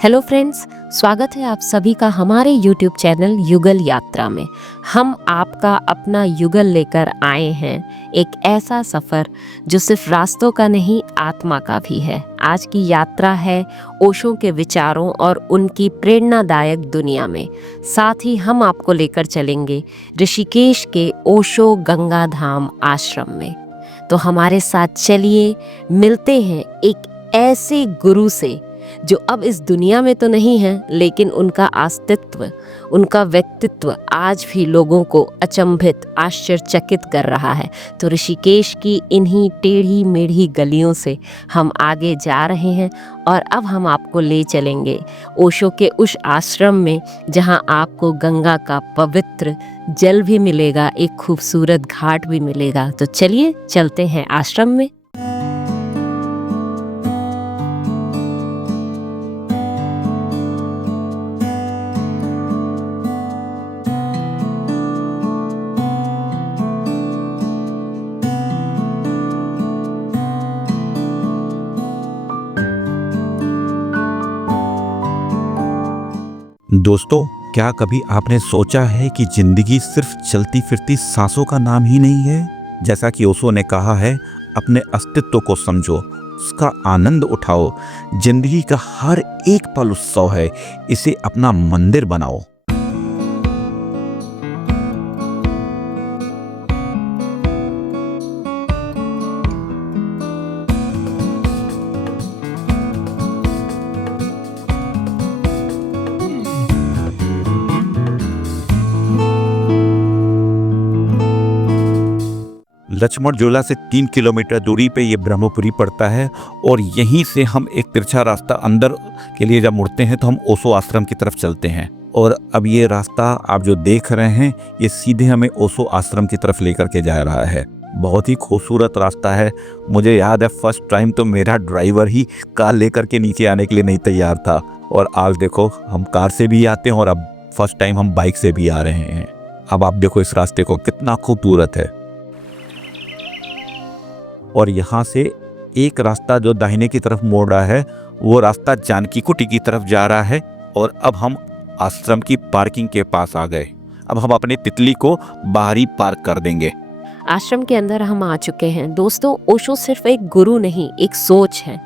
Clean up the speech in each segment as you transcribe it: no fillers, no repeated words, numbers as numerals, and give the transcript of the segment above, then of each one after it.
Hello friends, स्वागत है आप सभी का हमारे यूट्यूब चैनल युगल यात्रा में। हम आपका अपना युगल लेकर आए हैं, एक ऐसा सफ़र जो सिर्फ रास्तों का नहीं आत्मा का भी है। आज की यात्रा है ओशो के विचारों और उनकी प्रेरणादायक दुनिया में। साथ ही हम आपको लेकर चलेंगे ऋषिकेश के ओशो गंगा धाम आश्रम में। तो हमारे साथ चलिए, मिलते हैं एक ऐसे गुरु से जो अब इस दुनिया में तो नहीं है, लेकिन उनका अस्तित्व, उनका व्यक्तित्व आज भी लोगों को अचंभित, आश्चर्यचकित कर रहा है। तो ऋषिकेश की इन्हीं टेढ़ी मेढ़ी गलियों से हम आगे जा रहे हैं और अब हम आपको ले चलेंगे ओशो के उस आश्रम में जहां आपको गंगा का पवित्र जल भी मिलेगा, एक खूबसूरत घाट भी मिलेगा। तो चलिए चलते हैं आश्रम में। दोस्तों, क्या कभी आपने सोचा है कि जिंदगी सिर्फ चलती फिरती सांसों का नाम ही नहीं है? जैसा कि ओशो ने कहा है, अपने अस्तित्व को समझो, उसका आनंद उठाओ। जिंदगी का हर एक पल उत्सव है, इसे अपना मंदिर बनाओ। लक्ष्मण झूला से 3 किलोमीटर दूरी पे ये ब्रह्मपुरी पड़ता है और यहीं से हम एक तिरछा रास्ता अंदर के लिए जब मुड़ते हैं तो हम ओशो आश्रम की तरफ चलते हैं। और अब ये रास्ता आप जो देख रहे हैं, ये सीधे हमें ओशो आश्रम की तरफ लेकर के जा रहा है। बहुत ही खूबसूरत रास्ता है। मुझे याद है फर्स्ट टाइम तो मेरा ड्राइवर ही कार लेकर के नीचे आने के लिए नहीं तैयार था, और आज देखो हम कार से भी आते हैं और अब फर्स्ट टाइम हम बाइक से भी आ रहे हैं। अब आप देखो इस रास्ते को, कितना खूबसूरत है। और यहाँ से एक रास्ता जो दाहिने की तरफ मोड़ रहा है, वो रास्ता जानकी कुटी की तरफ जा रहा है। और अब हम आश्रम की पार्किंग के पास आ गए। अब हम अपने तितली को बाहर ही पार्क कर देंगे। आश्रम के अंदर हम आ चुके हैं। दोस्तों, ओशो सिर्फ एक गुरु नहीं, एक सोच है,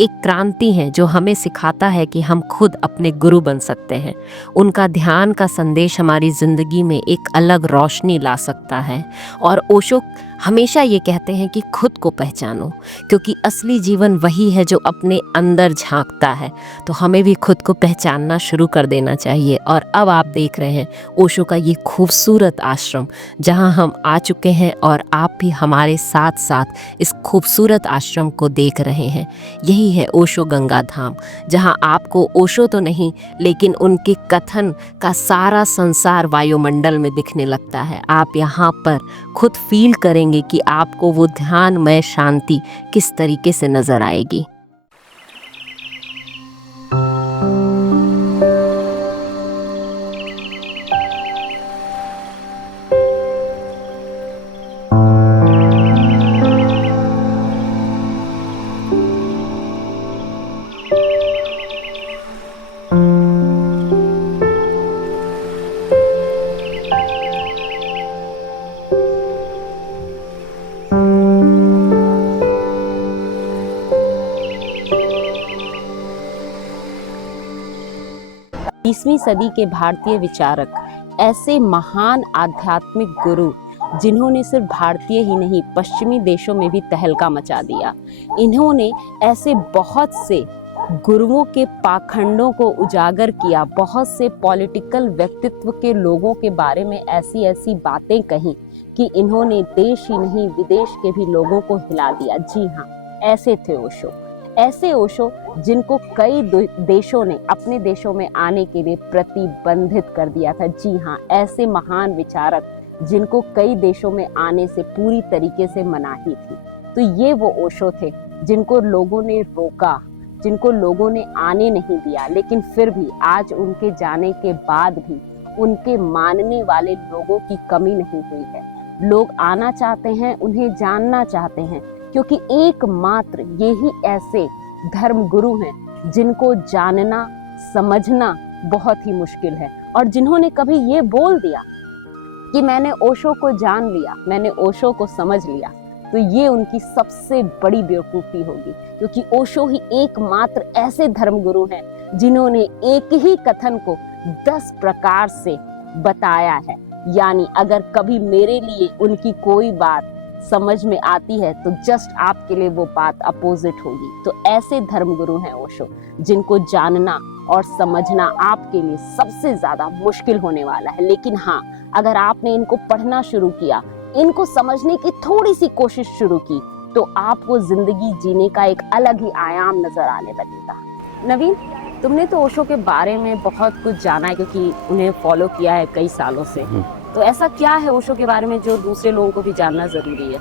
एक क्रांति है जो हमें सिखाता है कि हम खुद अपने गुरु बन सकते हैं। उनका ध्यान का संदेश हमारी ज़िंदगी में एक अलग रोशनी ला सकता है। और ओशो हमेशा ये कहते हैं कि खुद को पहचानो, क्योंकि असली जीवन वही है जो अपने अंदर झांकता है। तो हमें भी खुद को पहचानना शुरू कर देना चाहिए। और अब आप देख रहे हैं ओशो का ये खूबसूरत आश्रम जहां हम आ चुके हैं, और आप भी हमारे साथ साथ इस खूबसूरत आश्रम को देख रहे हैं। यही है ओशो गंगा धाम, जहां आपको ओशो तो नहीं, लेकिन उनके कथन का सारा संसार वायुमंडल में दिखने लगता है। आप यहाँ पर खुद फील करेंगे कि आपको वो ध्यानमय शांति किस तरीके से नजर आएगी। बीसवीं सदी के भारतीय विचारक, ऐसे महान आध्यात्मिक गुरु जिन्होंने सिर्फ भारतीय ही नहीं, पश्चिमी देशों में भी तहलका मचा दिया। इन्होंने ऐसे बहुत से गुरुओं के पाखंडों को उजागर किया, बहुत से पॉलिटिकल व्यक्तित्व के लोगों के बारे में ऐसी ऐसी बातें कही कि इन्होंने देश ही नहीं विदेश के भी लोगों को हिला दिया। जी हाँ, ऐसे थे ओशो। ऐसे ओशो जिनको कई देशों ने अपने देशों में आने के लिए प्रतिबंधित कर दिया था। जी हाँ, ऐसे महान विचारक जिनको कई देशों में आने से पूरी तरीके से मनाही थी। तो ये वो ओशो थे जिनको लोगों ने रोका, जिनको लोगों ने आने नहीं दिया, लेकिन फिर भी आज उनके जाने के बाद भी उनके मानने वाले लोगों की कमी नहीं हुई है। लोग आना चाहते हैं, उन्हें जानना चाहते हैं, क्योंकि एकमात्र यही ऐसे धर्म गुरु हैं जिनको जानना समझना बहुत ही मुश्किल है। और जिन्होंने कभी ये बोल दिया कि मैंने ओशो को जान लिया, मैंने ओशो को समझ लिया, तो ये उनकी सबसे बड़ी बेवकूफ़ी होगी, क्योंकि ओशो ही एकमात्र ऐसे धर्मगुरु हैं जिन्होंने एक ही कथन को 10 प्रकार से बताया है। यानी अगर कभी मेरे लिए उनकी कोई बात समझ में आती है तो जस्ट आपके लिए वो बात अपोजिट होगी। तो ऐसे धर्मगुरु हैं ओशो, जिनको जानना और समझना आपके लिए सबसे ज्यादा मुश्किल होने वाला है। लेकिन हाँ, अगर आपने इनको पढ़ना शुरू किया, इनको समझने की थोड़ी सी कोशिश शुरू की, तो आपको जिंदगी जीने का एक अलग ही आयाम नजर आने लगेगा। नवीन, तुमने तो ओशो के बारे में बहुत कुछ जाना है, क्योंकि उन्हें फॉलो किया है कई सालों से। तो ऐसा क्या है ओशो के बारे में जो दूसरे लोगों को भी जानना जरूरी है?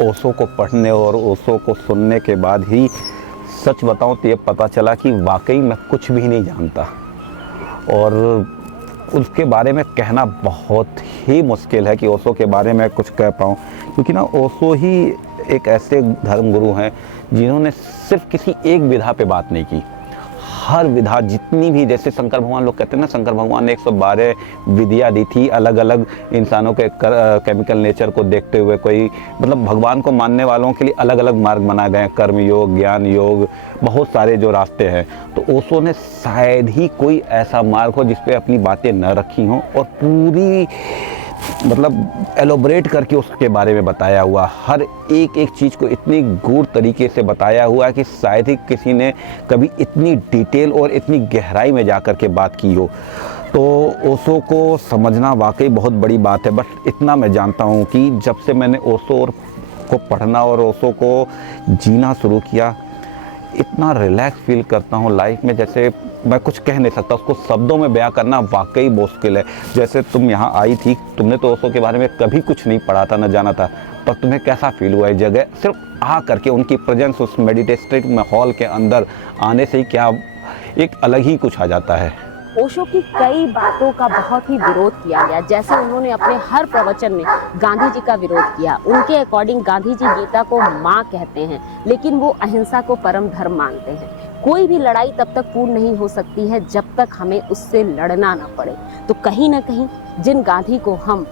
ओशो को पढ़ने और ओशो को सुनने के बाद ही सच बताऊं तो ये पता चला कि वाकई मैं कुछ भी नहीं जानता, और उसके बारे में कहना बहुत ही मुश्किल है कि ओशो के बारे में कुछ कह पाऊँ, क्योंकि ना ओशो ही एक ऐसे धर्मगुरु हैं जिन्होंने सिर्फ किसी एक विधा पे बात नहीं की। हर विधा जितनी भी, जैसे शंकर भगवान लोग कहते हैं ना, शंकर भगवान ने 112 विधियाँ दी थी अलग अलग इंसानों के केमिकल नेचर को देखते हुए। कोई मतलब भगवान को मानने वालों के लिए अलग अलग मार्ग बनाए गए हैं, कर्म योग, ज्ञान योग, बहुत सारे जो रास्ते हैं। तो ओशो ने शायद ही कोई ऐसा मार्ग हो जिस पे अपनी बातें न रखी हों, और पूरी मतलब एलोबरेट करके उसके बारे में बताया हुआ, हर एक एक चीज़ को इतनी गूढ़ तरीके से बताया हुआ है कि शायद ही किसी ने कभी इतनी डिटेल और इतनी गहराई में जाकर के बात की हो। तो ओशो को समझना वाकई बहुत बड़ी बात है। बट इतना मैं जानता हूँ कि जब से मैंने ओशो को पढ़ना और ओशो को जीना शुरू किया, इतना रिलैक्स फील करता हूँ लाइफ में, जैसे मैं कुछ कह नहीं सकता। उसको शब्दों में बयां करना वाकई मुश्किल है। जैसे तुम यहाँ आई थी, तुमने तो ओशो के बारे में कभी कुछ नहीं पढ़ा था, न जाना था, पर तुम्हें कैसा फील हुआ इस जगह सिर्फ आ करके? उनकी प्रेजेंस उस मेडिटेटिव माहौल के अंदर आने से ही क्या एक अलग ही कुछ आ जाता है। ओशो की कई बातों का बहुत ही विरोध किया गया। जैसे उन्होंने अपने हर प्रवचन में गांधी जी का विरोध किया। उनके अकॉर्डिंग गांधी जी गीता को माँ कहते हैं, लेकिन वो अहिंसा को परम धर्म मानते हैं। कोई भी लड़ाई तब तक पूर्ण नहीं हो सकती है जब तक हमें उससे लड़ना ना पड़े। तो कहीं ना कहीं जिन गांधी को हम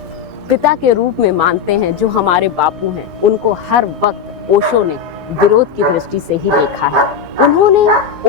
पिता के रूप में मानते हैं, जो हमारे बापू हैं, उनको हर वक्त ओशो ने विरोध की दृष्टि से ही देखा है। उन्होंने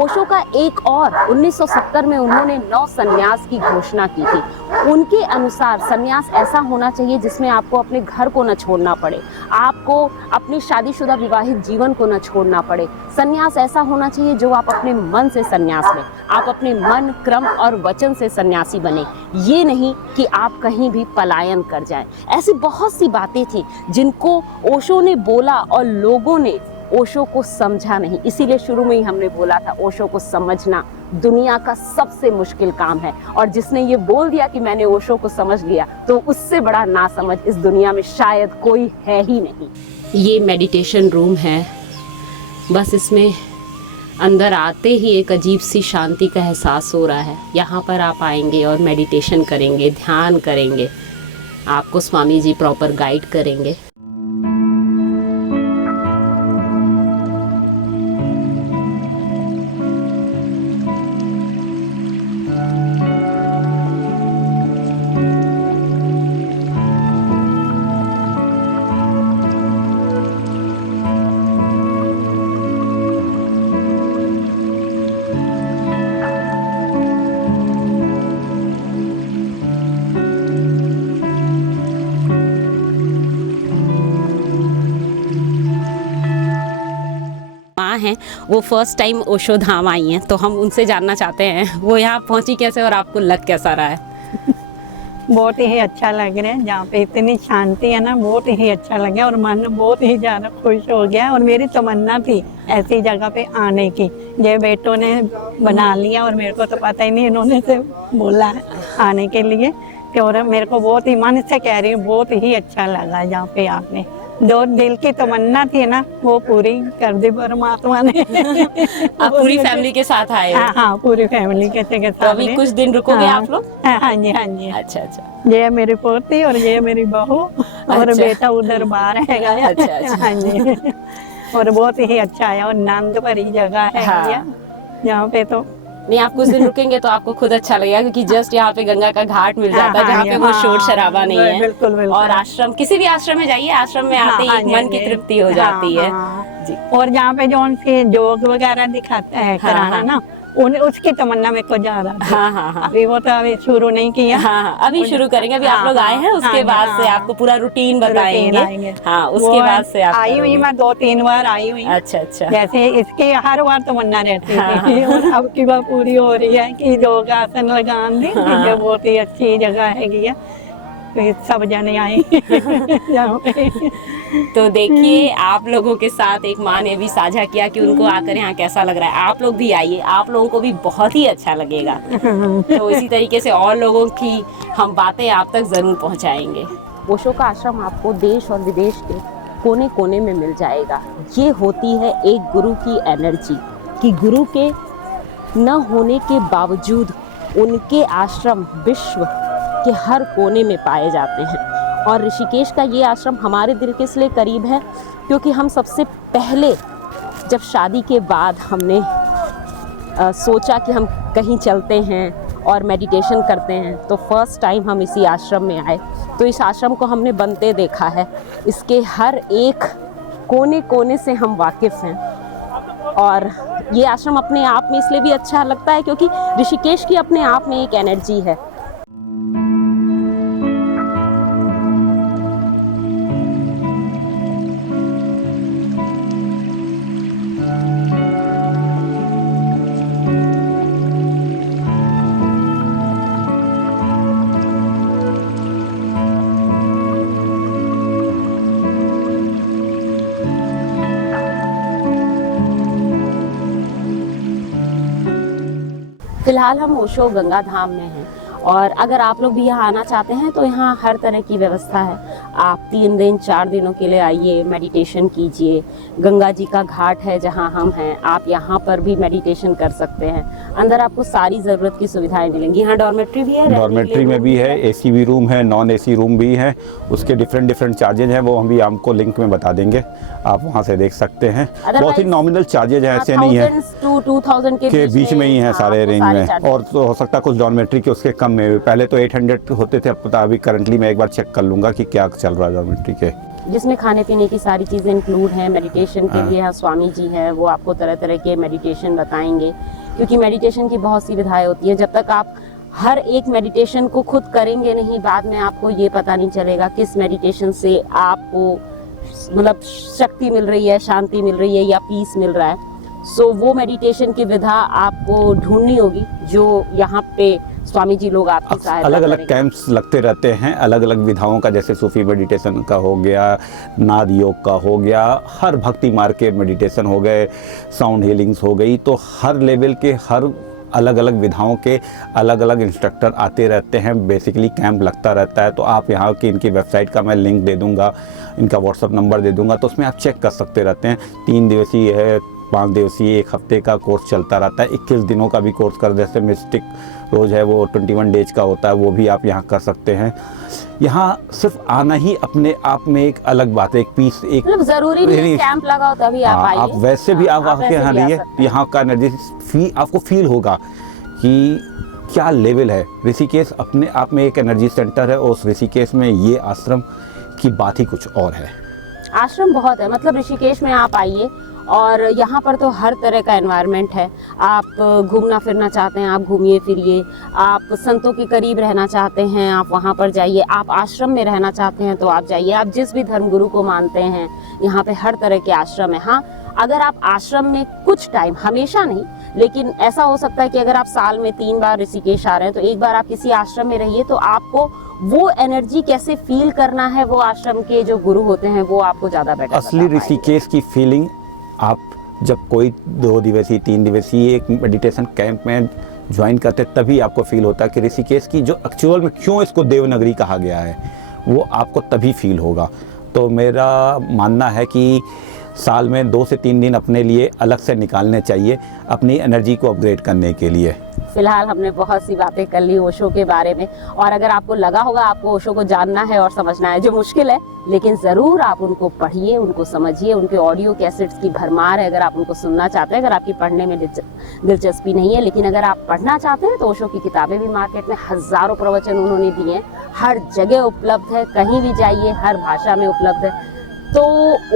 ओशो का एक और 1970 में उन्होंने 9 संन्यास की घोषणा की थी। उनके अनुसार संन्यास ऐसा होना चाहिए जिसमें आपको अपने घर को न छोड़ना पड़े, आपको अपने शादीशुदा विवाहित जीवन को न छोड़ना पड़े। संन्यास ऐसा होना चाहिए जो आप अपने मन से संन्यास लें, आप अपने मन, क्रम और वचन से सन्यासी बने, ये नहीं कि आप कहीं भी पलायन कर जाएं। ऐसी बहुत सी बातें थी जिनको ओशो ने बोला और लोगों ने ओशो को समझा नहीं। इसीलिए शुरू में ही हमने बोला था, ओशो को समझना दुनिया का सबसे मुश्किल काम है। और जिसने ये बोल दिया कि मैंने ओशो को समझ लिया, तो उससे बड़ा नासमझ इस दुनिया में शायद कोई है ही नहीं। ये मेडिटेशन रूम है, बस इसमें अंदर आते ही एक अजीब सी शांति का एहसास हो रहा है। यहाँ पर आप आएंगे और मेडिटेशन करेंगे, ध्यान करेंगे, आपको स्वामी जी प्रॉपर गाइड करेंगे। हैं, वो फर्स्ट टाइम ओशो धाम आई हैं, तो हम उनसे जानना चाहते हैं वो यहाँ पहुँची कैसे और आपको लग कैसा रहा है? बहुत ही अच्छा लग रहा है। जहाँ पे इतनी शांति है ना, बहुत ही अच्छा लगा और मन बहुत ही ज़्यादा खुश हो गया। और मेरी तमन्ना थी ऐसी जगह पे आने की, ये बेटों ने बना लिया और मेरे को तो पता ही नहीं, इन्होंने से बोला है आने के लिए। और मेरे को बहुत ही मन से कह रही हूँ, बहुत ही अच्छा लगा जहाँ पे आपने जो दिल की तमन्ना थी ना, वो पूरी कर दी परमात्मा ने। आप पूरी फैमिली के साथ आए? हाँ, पूरी फैमिली के साथ। तो अभी कुछ दिन रुकोगे आप लोग? हाँ जी, हाँ जी। अच्छा अच्छा। ये मेरी पोती और ये मेरी बहू और बेटा उधर बाहर है। अच्छा अच्छा। हाँ जी। और बहुत ही अच्छा है और आनंद भरी जगह है। हाँ। यहाँ पे तो नहीं, आप कुछ दिन रुकेंगे तो आपको खुद अच्छा लगेगा, क्योंकि जस्ट यहाँ पे गंगा का घाट मिल जाता है जहाँ पे वो शोर शराबा नहीं है। बिल्कुल बिल्कुल। और आश्रम, किसी भी आश्रम में जाइए, आश्रम में आते ही एक मन की तृप्ति हो जाती है जी। और जहाँ पे जो उनसे जोग वगैरह दिखाता है हाँ, कराना हाँ। ना, उसकी तमन्ना मेरे को ज्यादा थी। हाँ। अभी वो तो अभी शुरू नहीं किया। हाँ, अभी शुरू करेंगे, अभी आप लोग आए हैं, उसके बाद से आपको पूरा रूटीन बताएंगे। हाँ, उसके बाद से आप आई हुई, मैं 2-3 बार आई हुई। अच्छा। जैसे इसकी हर बार तमन्ना रहती हाँ, थी और अब की बार पूरी हो रही है कि योगासन लगान दी, जो बहुत ही अच्छी जगह है, फिर सब जने आए यहाँ पे। तो देखिए, आप लोगों के साथ एक माँ ने भी साझा किया कि उनको आकर यहाँ कैसा लग रहा है। आप लोग भी आइए, आप लोगों को भी बहुत ही अच्छा लगेगा। तो इसी तरीके से और लोगों की हम बातें आप तक जरूर पहुँचाएंगे। ओशो का आश्रम आपको देश और विदेश के कोने कोने में मिल जाएगा। ये होती है एक गुरु की एनर्जी, कि गुरु के न होने के बावजूद उनके आश्रम विश्व के हर कोने में पाए जाते हैं। और ऋषिकेश का ये आश्रम हमारे दिल के इसलिए करीब है क्योंकि हम सबसे पहले जब शादी के बाद हमने सोचा कि हम कहीं चलते हैं और मेडिटेशन करते हैं, तो फर्स्ट टाइम हम इसी आश्रम में आए। तो इस आश्रम को हमने बनते देखा है, इसके हर एक कोने कोने से हम वाकिफ़ हैं। और ये आश्रम अपने आप में इसलिए भी अच्छा लगता है क्योंकि ऋषिकेश की अपने आप में एक एनर्जी है। फिलहाल हम ओशो गंगा धाम में हैं, और अगर आप लोग भी यहाँ आना चाहते हैं तो यहाँ हर तरह की व्यवस्था है। आप 3 दिन 4 दिनों के लिए आइए, मेडिटेशन कीजिए। गंगा जी का घाट है जहाँ हम हैं, आप यहाँ पर भी मेडिटेशन कर सकते हैं। अंदर आपको सारी ज़रूरत की सुविधाएं मिलेंगी। यहाँ डॉर्मेट्री भी है, डॉर्मेट्री में भी है, एसी भी रूम है, नॉन एसी रूम भी है। उसके डिफरेंट चार्जेज हैं, वो हम भी आपको लिंक में बता देंगे, आप वहाँ से देख सकते हैं। बहुत ही नॉमिनल चार्जेज हैं, ऐसे नहीं है 2000 के बीच में ही है सारे रेंज में। और तो हो सकता है कुछ डॉर्मेट्री के उसके कम में, पहले तो 800 होते थे, अब पता अभी करंटली मैं एक बार चेक कर लूँगा कि क्या चल रहा है डॉर्मेट्री के, जिसमें खाने पीने की सारी चीज़ें इंक्लूड हैं। मेडिटेशन के लिए यहाँ स्वामी जी हैं, वो आपको तरह तरह के मेडिटेशन बताएंगे, क्योंकि मेडिटेशन की बहुत सी विधाएं होती हैं। जब तक आप हर एक मेडिटेशन को खुद करेंगे नहीं, बाद में आपको ये पता नहीं चलेगा किस मेडिटेशन से आपको मतलब शक्ति मिल रही है, शांति मिल रही है या पीस मिल रहा है। सो वो मेडिटेशन की विधा आपको ढूंढनी होगी, जो यहाँ पे स्वामी जी लोग आपकी सहायता अलग अलग करेंगे। कैंप्स लगते रहते हैं, अलग अलग विधाओं का, जैसे सूफी मेडिटेशन का हो गया, नाद योग का हो गया, हर भक्ति मार्ग के मेडिटेशन हो गए, साउंड हीलिंग्स हो गई। तो हर लेवल के, हर अलग अलग विधाओं के अलग अलग इंस्ट्रक्टर आते रहते हैं। बेसिकली कैंप लगता रहता है। तो आप यहाँ की इनकी वेबसाइट का मैं लिंक दे दूँगा, इनका व्हाट्सअप नंबर दे दूँगा, तो उसमें आप चेक कर सकते रहते हैं। 3 दिवसीय है, 5 दिवसीय, 1 हफ्ते का कोर्स चलता रहता है। 21 दिनों का भी कोर्स कर, जैसे मिस्टिक रोज है वो 21 डेज का होता है, वो भी आप यहाँ कर सकते हैं। यहाँ सिर्फ आना ही अपने आप में एक अलग बात है, एक पीस, एक मतलब जरूरी नहीं कैंप लगाओ तभी आप आइए। आप वैसे भी आप आके यहाँ रहिए, यहाँ का एनर्जी आपको फील होगा कि क्या लेवल है। ऋषिकेश अपने आप में एक एनर्जी सेंटर है, और उस ऋषिकेश में ये आश्रम की बात ही कुछ और है। आश्रम बहुत है, मतलब ऋषिकेश में आप आइए, और यहाँ पर तो हर तरह का एनवायरनमेंट है। आप घूमना फिरना चाहते हैं, आप घूमिए फिरिए। आप संतों के करीब रहना चाहते हैं, आप वहाँ पर जाइए। आप आश्रम में रहना चाहते हैं तो आप जाइए। आप जिस भी धर्मगुरु को मानते हैं, यहाँ पे हर तरह के आश्रम है। हाँ, अगर आप आश्रम में कुछ टाइम, हमेशा नहीं, लेकिन ऐसा हो सकता है कि अगर आप साल में 3 बार ऋषिकेश आ रहे हैं, तो एक बार आप किसी आश्रम में रहिए, तो आपको वो एनर्जी कैसे फील करना है, वो आश्रम के जो गुरु होते हैं वो आपको ज़्यादा बेटर असली ऋषिकेश की फीलिंग आप जब कोई 2 दिवसीय 3 दिवसीय एक मेडिटेशन कैंप में ज्वाइन करते, तभी आपको फील होता है कि ऋषिकेश की जो एक्चुअल में क्यों इसको देवनगरी कहा गया है, वो आपको तभी फील होगा। तो मेरा मानना है कि साल में 2 से 3 दिन अपने लिए अलग से निकालने चाहिए, अपनी एनर्जी को अपग्रेड करने के लिए। फिलहाल हमने बहुत सी बातें कर ली ओशो के बारे में, और अगर आपको लगा होगा आपको ओशो को जानना है और समझना है, जो मुश्किल है, लेकिन ज़रूर आप उनको पढ़िए, उनको समझिए। उनके ऑडियो कैसेट्स की भरमार है, अगर आप उनको सुनना चाहते हैं। अगर आपकी पढ़ने में दिलचस्पी नहीं है, लेकिन अगर आप पढ़ना चाहते हैं तो ओशो की किताबें भी मार्केट में हज़ारों प्रवचन उन्होंने दिए हैं, हर जगह उपलब्ध है, कहीं भी जाइए हर भाषा में उपलब्ध है। तो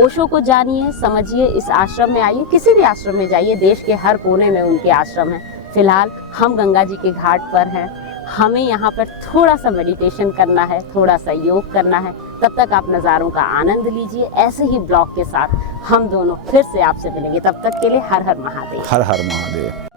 ओशो को जानिए, समझिए, इस आश्रम में आइए, किसी भी आश्रम में जाइए, देश के हर कोने में उनके आश्रम हैं। फिलहाल हम गंगा जी के घाट पर हैं, हमें यहाँ पर थोड़ा सा मेडिटेशन करना है, थोड़ा सा योग करना है। तब तक आप नज़ारों का आनंद लीजिए। ऐसे ही ब्लॉग के साथ हम दोनों फिर से आपसे मिलेंगे। तब तक के लिए हर हर महादेव। हर हर महादेव।